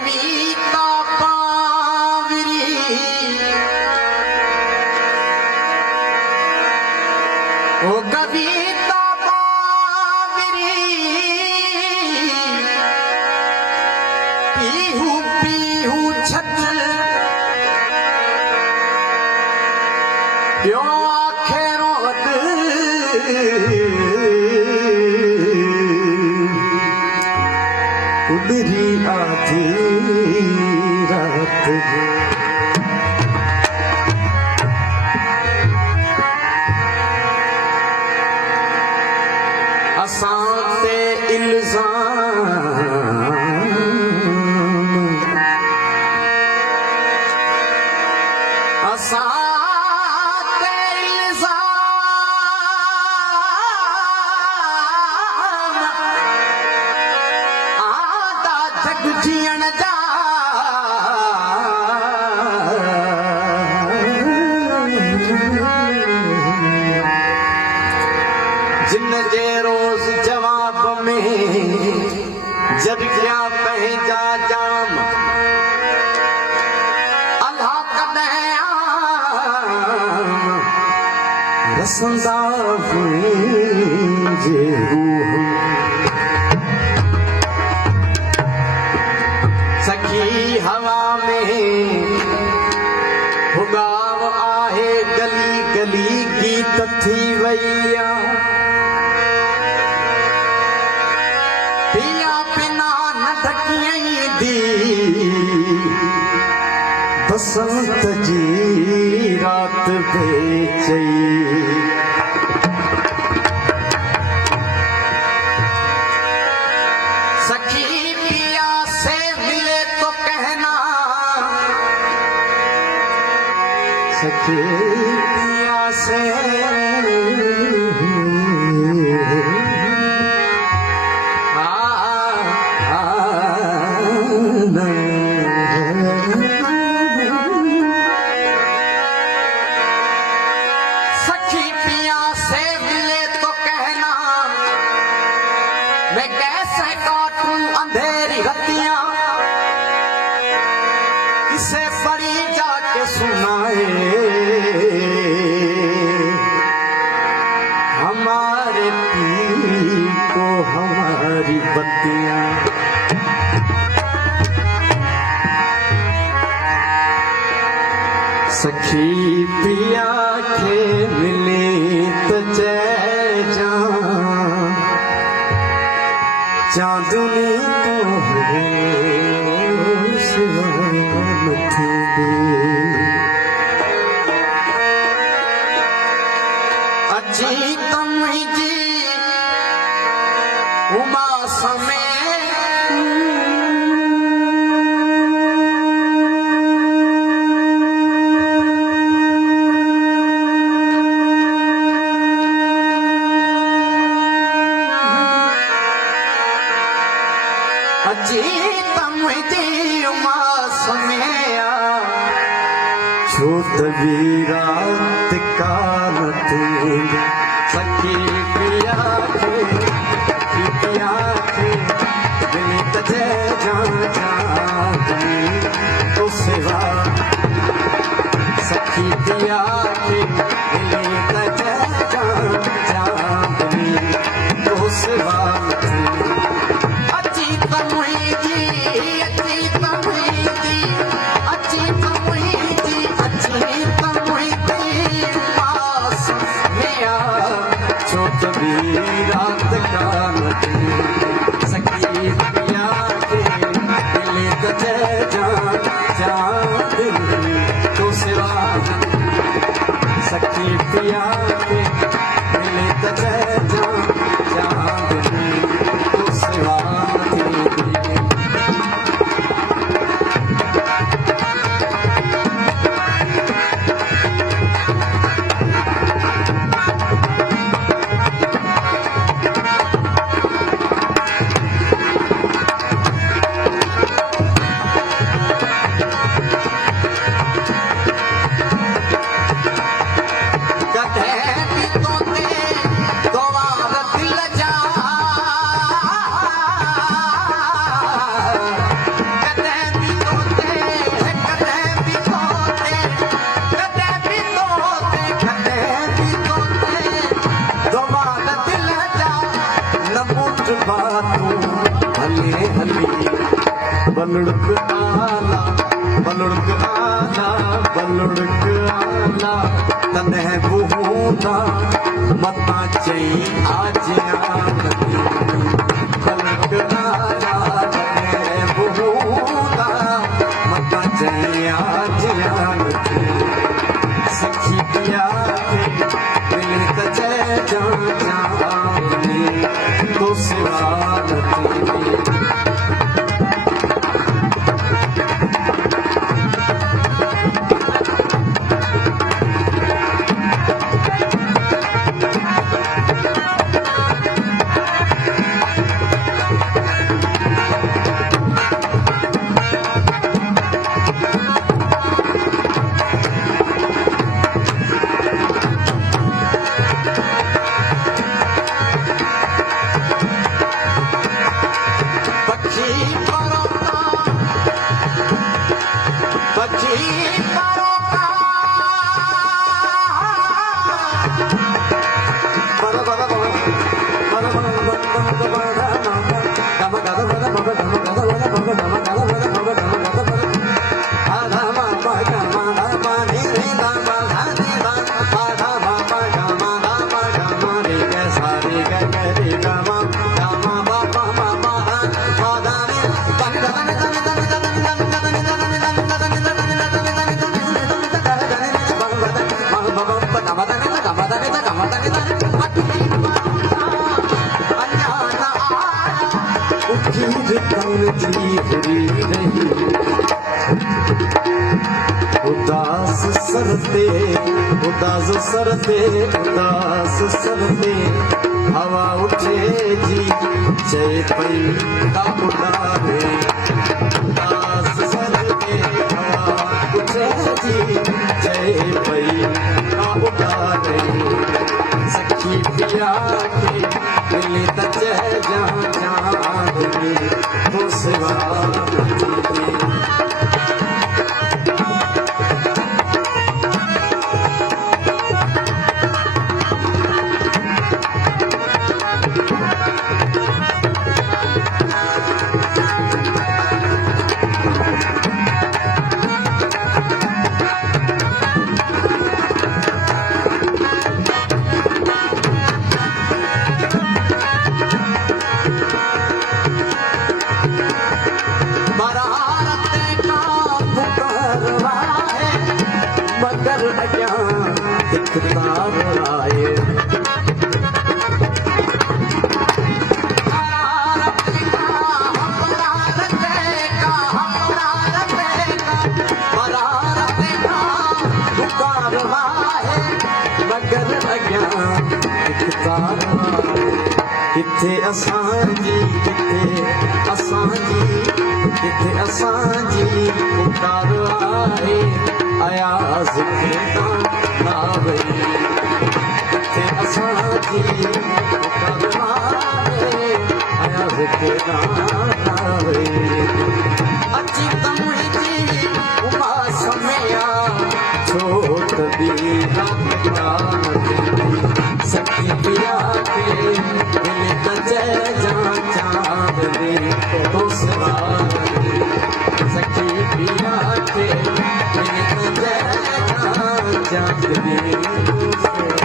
कविता पावरी ओ कविता पावरी पीहू पीहू छत यो आखेरो उड़री आधी रात असां ते इल्ज़ाम असां ते इल्ज़ाम आदा जग जीअण जा जिन जे रोज़ जवाब में जब क्या पंहिंजा जाम अल्लाह कॾहिं आम रसंदा जे रूह सखी हवा में हुगाव आहे गली गली गीत थी वई पिया पिना न ढकियई दी बसंत जी रात बेचई सखी पिया से मिले तो कहना सखी पिया से सखी पिया से मिले तो कहना मैं कैसे काटूं अंधेरी रतियां इसे बड़ी जाके सुनाए हमारे पीर को हमारी बत्तियां सखी पिया के मिले तो चांदनी तो अची तमुंहिंजी उमा समय अजी तमुंहिंजी उमा समय छो त वीरात कानत सखी पिया खे दिली त तो सिवा सखी पिया खे दिली त तो सिवा रात कानत सखी पिया के दिल तो सिवा सखी पिया के दिल तो सिवा कटे बलुड़क आला बलुड़क आला बलुड़क आला तने बूंदा मता चई आजियां बलुड़क आला तने बूंदा मता चई आजियां सखी पिया के दिल तजे जा जानी तो सिवा नथी उदास सरते उदास सरते उदास सरते हवा उठे जी जय पई का उड़ावे उदास सरते हवा उठे जी जय पई का उड़ावे सखी पिया के दिल तजे जा जानी तो सिवा किथे असांजी किथे असांजी पुकार आहे अयाज़ खे ना वई किथे असांजी पुकार आहे अयाज़ खे ना वई अची तमुड़ी उमास में आ छो त ॿी सखी पिया के दिल तजे जा चांदनी तो सिवा सखी पिया के दिल तजे जा चांदनी तो सिवा